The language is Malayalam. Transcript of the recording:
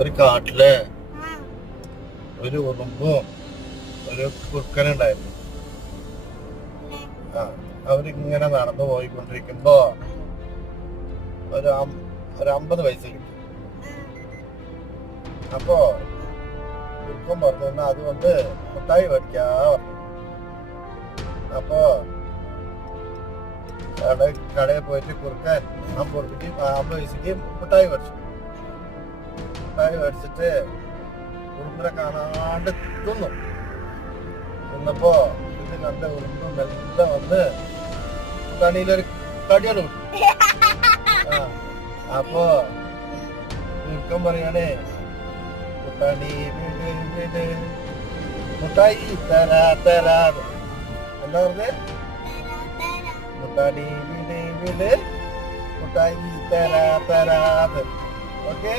ഒരു കാട്ടില് ഒരു ഉറുമ്പും ഒരു കുറുക്കനുണ്ടായിരുന്നു. ആ, അവരിങ്ങനെ നടന്നു പോയിക്കൊണ്ടിരിക്കുമ്പോ ഒരു 50 പൈസ കിട്ടി. അപ്പോ കുറുക്കൻ പറഞ്ഞു, എന്നാ അതുകൊണ്ട് മുട്ടായി മേടിക്കാ പറഞ്ഞു. അപ്പോ കടയിൽ പോയിട്ട് കുറുക്കൻ 50 പൈസക്ക് മുട്ടായി മേടിച്ചു. മുട്ടായി മേടിച്ചിട്ട് ഉറുമ്പിനെ കാണാണ്ട് തിന്നപ്പോ ഇത് കണ്ട ഉറുമ്പ് മെല്ലെ വന്ന് കണിയിലൊരു കടിയോട് വിട്ടു. അപ്പോ കുറുക്കൻ പറയാണേ, മുട്ടാണി വീട് വീട് മുട്ടായി തരാ തരാ. എന്താ പറഞ്ഞേ? മുട്ടാണി വീട് വീട് മുട്ടായി തരാ തരാ. ഓക്കെ.